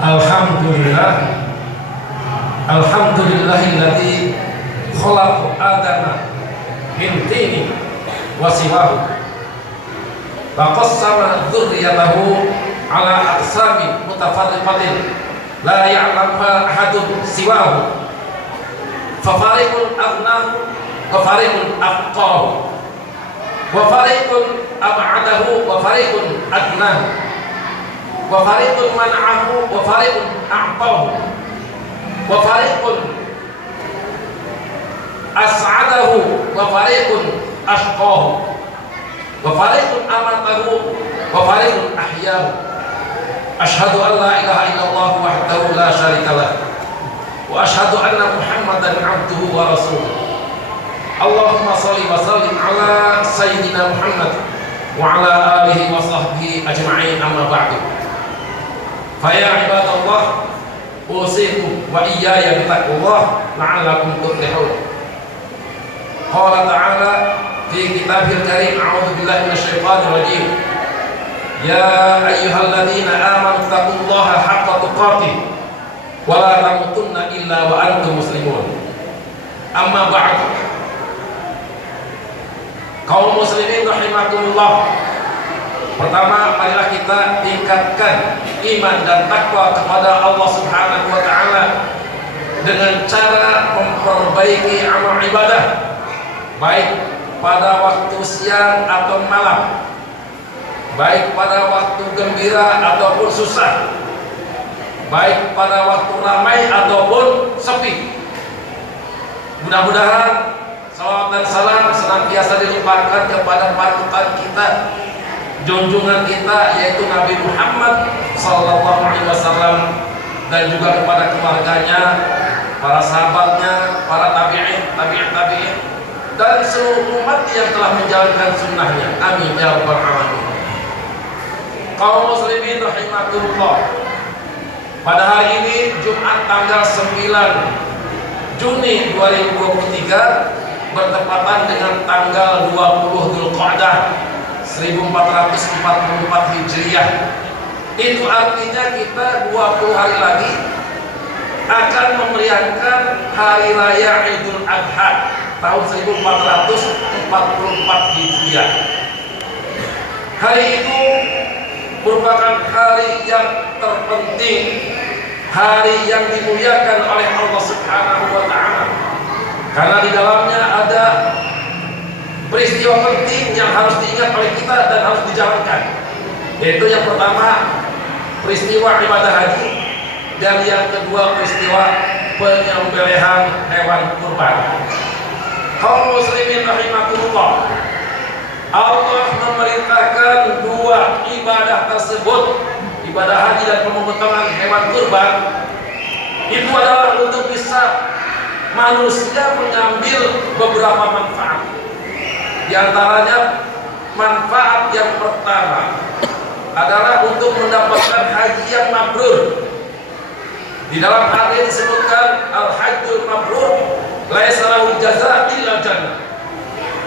Alhamdulillah, alhamdulillahilladzi khalaqa adama min tini wa siwahu wa qassama dzurriyyatahu ala aqsami mutafarriqatin la ya'lamuha ahadun siwahu fa fariqun aghnahu wa fariqun afqahu wa fariqun ab'adahu wa fariqun adnahu wa fariqun man'ahu wa fariqun a'tahu wa fariqun as'adahu wa fariqun ashqahu wa fariqun amatahu wa fariqun ahyahu. Asyhadu an la ilaha illallah wahdahu la syarika lah wa asyhadu anna Muhammadan abduhu wa rasuluh. Allahumma shalli wa sallim ala sayyidina Muhammad wa ala alihi wa sahbihi ajma'in, amma ba'du. Fa ya ibadallah, usikum wa iyaya bittaqwallah la'allakum tuflihun. Qala ta'ala fi kitabil karim, a'udzu billahi minasyaitonir rajim. Ya ayyuhalladzina amanu taqullaha haqqa tuqatih wa la tamutunna illa wa antum muslimun. Amma ba'du. Kaum muslimin rahimakumullah, pertama marilah kita tingkatkan iman dan takwa kepada Allah Subhanahu wa taala dengan cara memperbaiki amal ibadah, baik pada waktu siang atau malam, baik pada waktu gembira ataupun susah, baik pada waktu ramai ataupun sepi. Mudah-mudahan salawat dan salam senantiasa dilimpahkan kepada panutan kita, junjungan kita, yaitu Nabi Muhammad sallallahu alaihi wasallam, dan juga kepada keluarganya, para sahabatnya, para tabi'in, dan seluruh umat yang telah menjalankan sunnahnya. Amin ya rabbal alamin. Kaum muslimin rahimakumullah, pada hari ini Jumat tanggal 9 Juni 2023 bertepatan dengan tanggal 20 Dzulqa'dah 1444 Hijriah. Itu artinya kita 20 hari lagi akan memeriahkan Hari Raya Idul Adha tahun 1444 Hijriah. Hari itu merupakan hari yang terpenting, hari yang dimuliakan oleh Allah Subhanahu wa taala, karena di dalamnya ada peristiwa penting yang harus diingat oleh kita dan harus dijalankan, yaitu yang pertama peristiwa ibadah haji, dan yang kedua peristiwa penyembelihan hewan kurban. Kaum muslimin rahimakumullah, Allah memerintahkan dua ibadah tersebut, ibadah haji dan pemotongan hewan kurban, itu adalah untuk bisa manusia mengambil beberapa manfaat. Di antaranya manfaat yang pertama adalah untuk mendapatkan haji yang mabrur. Di dalam hadis disebutkan al-hajjul mabrur laisa lahu jazaa illa jannah,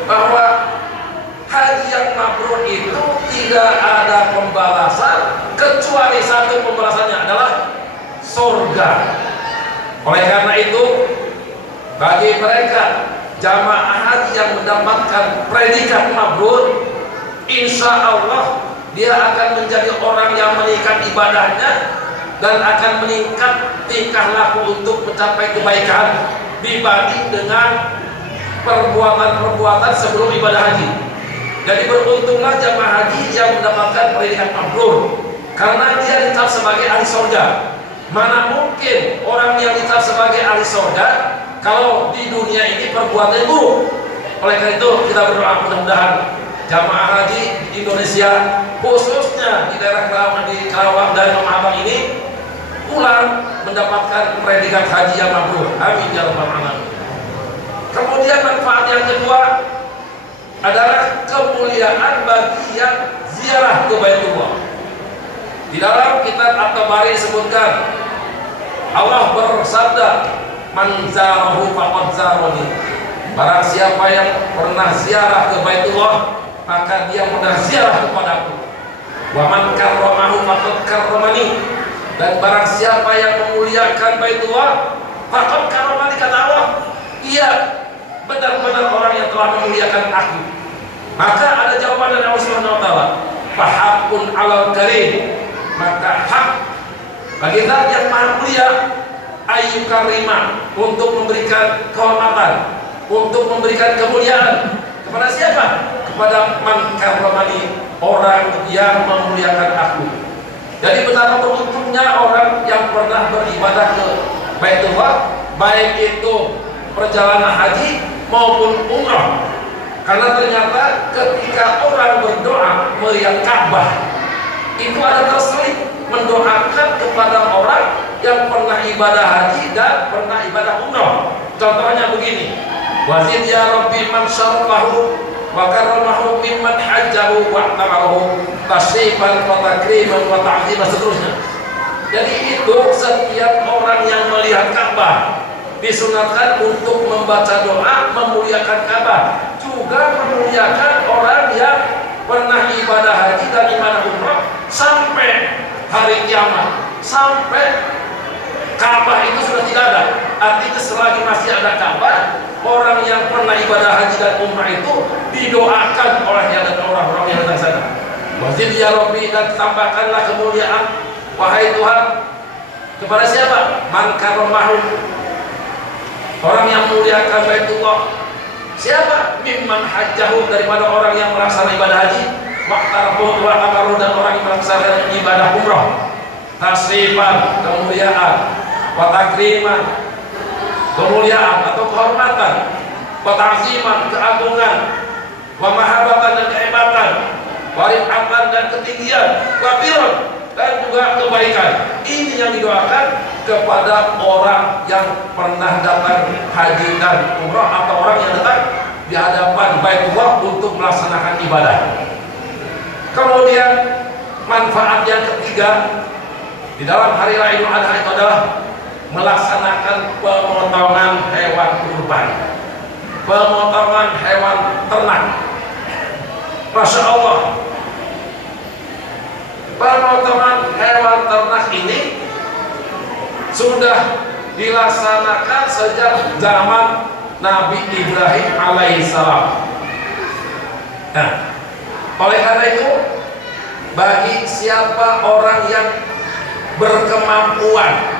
bahwa haji yang mabrur itu tidak ada pembalasan kecuali satu pembalasannya adalah surga. Oleh karena itu, bagi mereka jamaah haji yang mendapatkan predikat mabrur, insya Allah dia akan menjadi orang yang meningkat ibadahnya dan akan meningkat tingkah laku untuk mencapai kebaikan dibanding dengan perbuatan-perbuatan sebelum ibadah haji. Jadi beruntunglah jamaah haji yang mendapatkan predikat mabrur, karena dia dicap sebagai ahli surga. Mana mungkin orang yang dicap sebagai ahli surga kalau di dunia ini perbuatannya buruk. Oleh karena itu kita berdoa mudah-mudahan jamaah haji di Indonesia, khususnya di daerah Karawang dan Mamabang ini, pulang mendapatkan predikat haji yang mabrur. Amin ya rabbal alamin. Kemudian manfaat yang kedua adalah kemuliaan bagi yang ziarah ke Baitullah. Di dalam kitab At-Tabari disebutkan, Allah bersabda, man zarahu faqad zarani. Barang siapa yang pernah ziarah ke Baitullah, maka dia pernah ziarah kepadaku. Wa man karramahu faqad karramani. Dan barang siapa yang memuliakan Baitullah, faqad karamani, kata Allah, ia benar-benar orang yang telah memuliakan aku. Maka ada jawaban dari Allah Subhanahu wa taala, fahaqqun 'alal karim, maka hak bagi zat yang maha mulia ayyukarima, untuk memberikan kehormatan, untuk memberikan kemuliaan kepada siapa? Kepada man karamani, orang yang memuliakan aku. Jadi betapa beruntungnya orang yang pernah beribadah ke Baitullah, baik itu perjalanan haji maupun umrah. Karena ternyata ketika orang berdoa melihat Ka'bah, itu ada terselip mendoakan kepada orang yang pernah ibadah haji dan pernah ibadah umrah. Contohnya begini, wazid ya Rabbi man syarafahu wa karramahu mimman hajjahu wa ta'amahu tasrifan wa takriman wa ta'ziman, seterusnya. Jadi itu setiap orang yang melihat Ka'bah disunatkan untuk membaca doa memuliakan Ka'bah, juga memuliakan orang yang pernah ibadah haji dan ibadah umrah sampai hari kiamat, sampai Ka'bah itu sudah tidak ada. Artinya selagi masih ada Ka'bah, orang yang pernah ibadah haji dan umrah itu didoakan olehnya dan orang-orang yang datang sana. Wazid ya Rabbi, dan tambahkanlah kemuliaan wahai Tuhan kepada siapa? Man karamahu, orang yang memuliakan Baitullah. Siapa? Mimman hajjahu, daripada orang yang melaksanakan ibadah haji, waqtarahu wa amaru, dan orang yang melaksanakan ibadah umrah. Tasrifan, kemuliaan, wa takriman, kemuliaan atau kehormatan, wa ta'ziman, keagungan, wa mahabatan, dan kehebatan, wa rifatan, dan ketinggian, wa birran, dan juga kebaikan. Ini yang didoakan kepada orang yang pernah datang haji dan umrah, atau orang yang datang di hadapan Baitullah untuk melaksanakan ibadah. Kemudian manfaat yang ketiga di dalam hari raya Idul Adha itu adalah melaksanakan pemotongan hewan kurban, pemotongan hewan ternak. Masya Allah, pemotongan hewan ternak ini sudah dilaksanakan sejak zaman Nabi Ibrahim alaihissalam. Nah, oleh karena itu, bagi siapa orang yang berkemampuan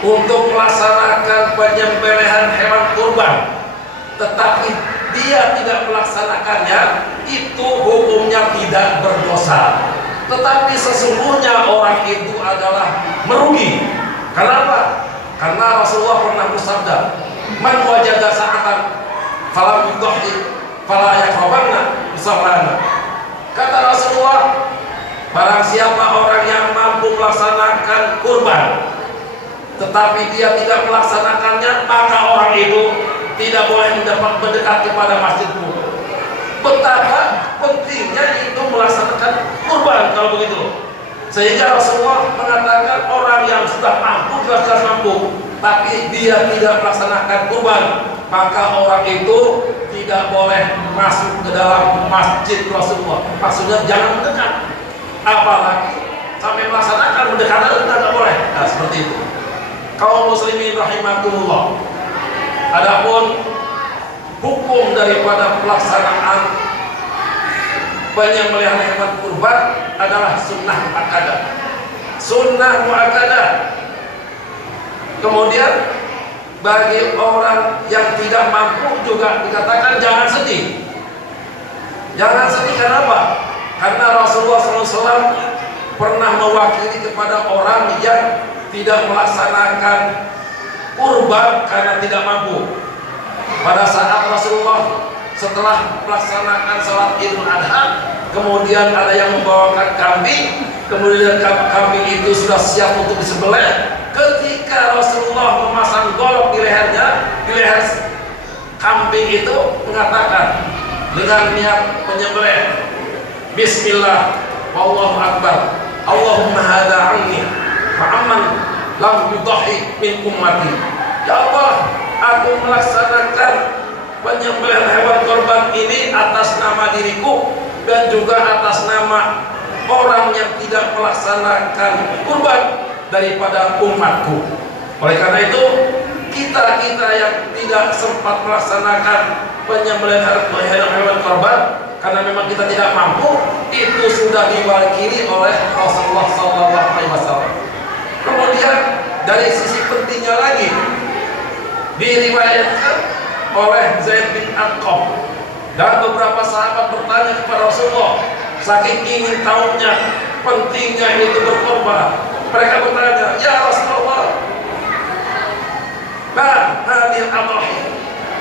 untuk melaksanakan penyembelihan hewan kurban, tetapi dia tidak melaksanakannya, itu hukumnya tidak berdosa. Tetapi sesungguhnya orang itu adalah merugi. Kenapa? Karena Rasulullah pernah bersabda, man wajada sa'atan falam yudhi fala yaqrabanna musallana. Kata Rasulullah, barang siapa orang yang mampu melaksanakan kurban tetapi dia tidak melaksanakannya, maka orang itu tidak boleh mendekat kepada masjidmu. Betapa pentingnya itu melaksanakan kurban kalau begitu. Sehingga Rasulullah mengatakan orang yang sudah mampu, jelas-jelas mampu, tapi dia tidak melaksanakan kurban, maka orang itu tidak boleh masuk ke dalam masjid Rasulullah. Maksudnya jangan mendekat, apalagi sampai melaksanakan, mendekat tidak boleh. Nah, seperti itu. Kaum muslimin rahimakumullah. Adapun hukum daripada pelaksanaan penyembelihan hewan kurban adalah sunnah muakkadah. Sunnah muakkadah. Kemudian bagi orang yang tidak mampu juga dikatakan jangan sedih. Jangan sedih, kenapa? Karena Rasulullah SAW pernah mewakili kepada orang yang tidak melaksanakan kurban karena tidak mampu. Pada saat Rasulullah setelah melaksanakan salat Idul Adha, kemudian ada yang membawakan kambing, kemudian kambing itu sudah siap untuk disembelih. Ketika Rasulullah memasang golok di lehernya, di leher kambing itu mengatakan dengan niat penyembelih, Bismillah, Allahu Akbar, Allahumma hadza anni fa'amman lam yudhi min ummati. Ya Allah, aku melaksanakan penyembelihan hewan korban ini atas nama diriku dan juga atas nama orang yang tidak melaksanakan kurban. daripada umatku. Oleh karena itu, kita yang tidak sempat melaksanakan penyembelihan hewan korban karena memang kita tidak mampu, itu sudah diwakili oleh Rasulullah SAW. Kemudian dari sisi pentingnya lagi, diriwayatkan oleh Zaid bin Arqam dan beberapa sahabat bertanya kepada Rasulullah, saking ingin tahunya pentingnya itu berkorban. Mereka bertanya, ya Rasulullah, nah hadir adhahi,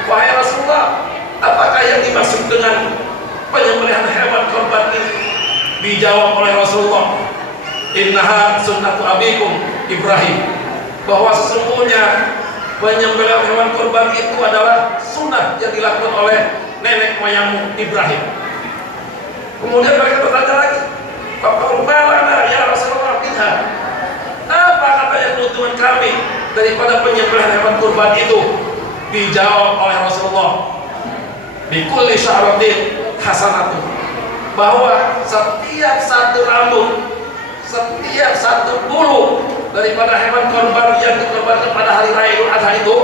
wahai Rasulullah, apakah yang dimaksud dengan penyembelihan hewan korban ini? Dijawab oleh Rasulullah, innaha sunnatu abikum Ibrahim, bahwa sesungguhnya penyembelihan hewan korban itu adalah sunnah yang dilakukan oleh nenek moyangmu Ibrahim. Kemudian mereka bertanya lagi, "Bagaimana ya Rasulullah minha?" Apa katanya keuntungan kami daripada penyembelihan hewan kurban itu? Dijawab oleh Rasulullah, bikulli sya'ratin hasanatun, bahwa setiap satu rambut, setiap satu bulu daripada hewan korban yang dikorbankan pada hari raya Idul Adha itu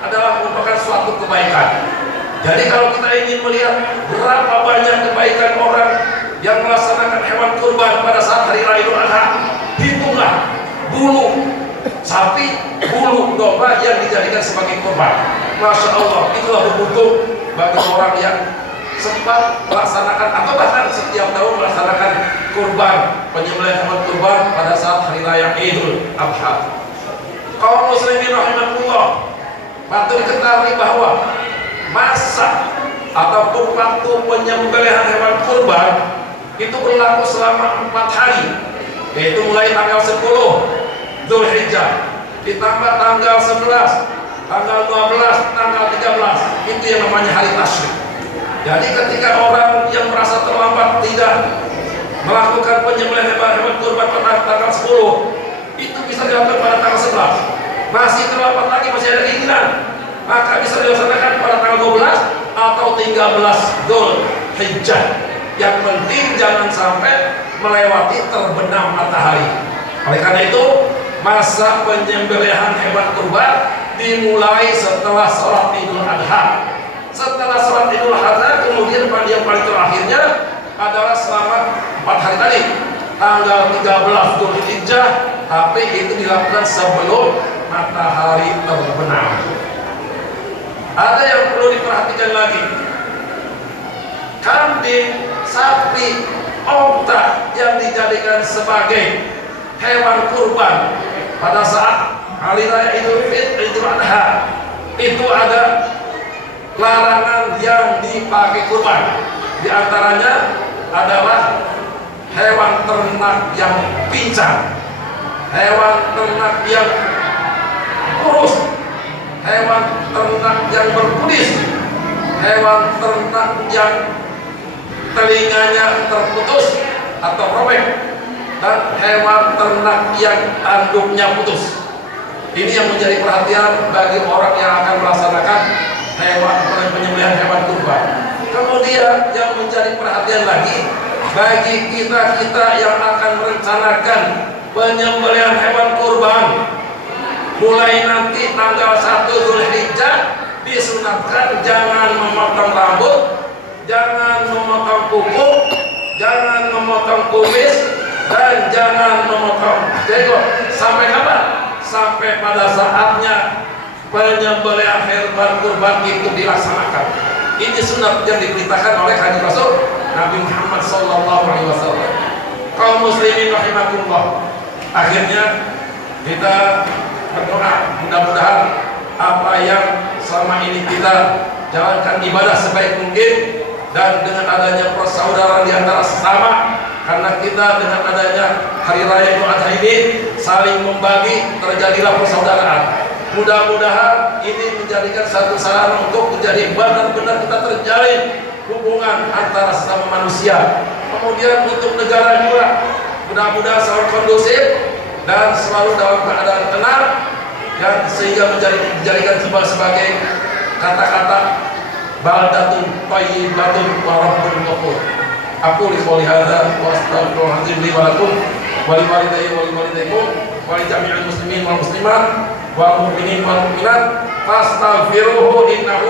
adalah merupakan suatu kebaikan. Jadi kalau kita ingin melihat berapa banyak kebaikan orang yang melaksanakan hewan kurban pada saat hari raya Idul Adha, hitunglah bulu sapi, bulu domba yang dijadikan sebagai kurban. Masya Allah, itulah beruntung bagi orang yang sempat melaksanakan atau bahkan setiap tahun melaksanakan kurban, penyembelihan hewan kurban pada saat hari raya Idul Adha. Kaum muslimin rahimakumullah, patut diketahui bahwa masa ataupun waktu penyembelihan hewan kurban itu berlaku selama 4 hari, yaitu mulai tanggal 10 Dzulhijjah ditambah tanggal 11, tanggal 12, tanggal 13, itu yang namanya hari tasyrik. Jadi ketika orang yang merasa terlambat tidak melakukan penyembelihan hewan kurban pada tanggal 10, itu bisa dilakukan pada tanggal 11. Masih terlambat lagi, masih ada keinginan, maka bisa dilaksanakan pada tanggal 12 atau 13 Dzulhijjah. Yang penting jangan sampai melewati terbenam matahari. Oleh karena itu, masa penyembelihan hewan kurban dimulai setelah sholat Idul Adha. Setelah sholat Idul Adha, kemudian yang paling terakhirnya adalah selama 4 hari tadi, tanggal 13 Dzulhijjah, tapi itu dilakukan sebelum matahari terbenam. Ada yang perlu diperhatikan lagi, kambing, sapi, onta yang dijadikan sebagai hewan kurban pada saat hari raya Idul Adha, itu ada larangan yang dipakai kurban. Di antaranya adalah hewan ternak yang pincang, hewan ternak yang kurus, hewan ternak yang berkumis, hewan ternak yang telinganya terputus atau robek, dan hewan ternak yang tanduknya putus. Ini yang menjadi perhatian bagi orang yang akan melaksanakan penyembelihan hewan kurban. Kemudian yang menjadi perhatian lagi bagi kita yang akan merencanakan penyembelihan hewan kurban, mulai nanti tanggal 1 Dzulhijjah disunatkan jangan memotong rambut, jangan memotong kuku, jangan memotong kumis, dan jangan memotong jenggot. Sampai kapan? Sampai pada saatnya penyembelihan hewan kurban itu dilaksanakan. Ini sunat yang diperintahkan oleh Kanjeng Rasul Nabi Muhammad SAW. Kaum muslimin rahimakumullah, akhirnya kita berdoa mudah-mudahan apa yang selama ini kita jalankan ibadah sebaik mungkin, dan dengan adanya persaudaraan di antara sesama, karena kita dengan adanya hari raya Idul Adha ini saling membagi, terjadilah persaudaraan. Mudah-mudahan ini menjadikan satu sarana untuk menjadi benar-benar kita terjalin hubungan antara sesama manusia. Kemudian untuk negara juga, mudah-mudahan selalu kondusif dan selalu dalam keadaan tenang, dan sehingga menjadikan sebagai kata-kata baldatun thayyibatun wa rabbun ghafur. Aku li qouli hadza wa astaghfirullahaladzim li wa lakum wa li walidayya wa li walidaykum wa li jami'il muslimin wal muslimat wal mu'minin wal mu'minat fastaghfiruhu innahu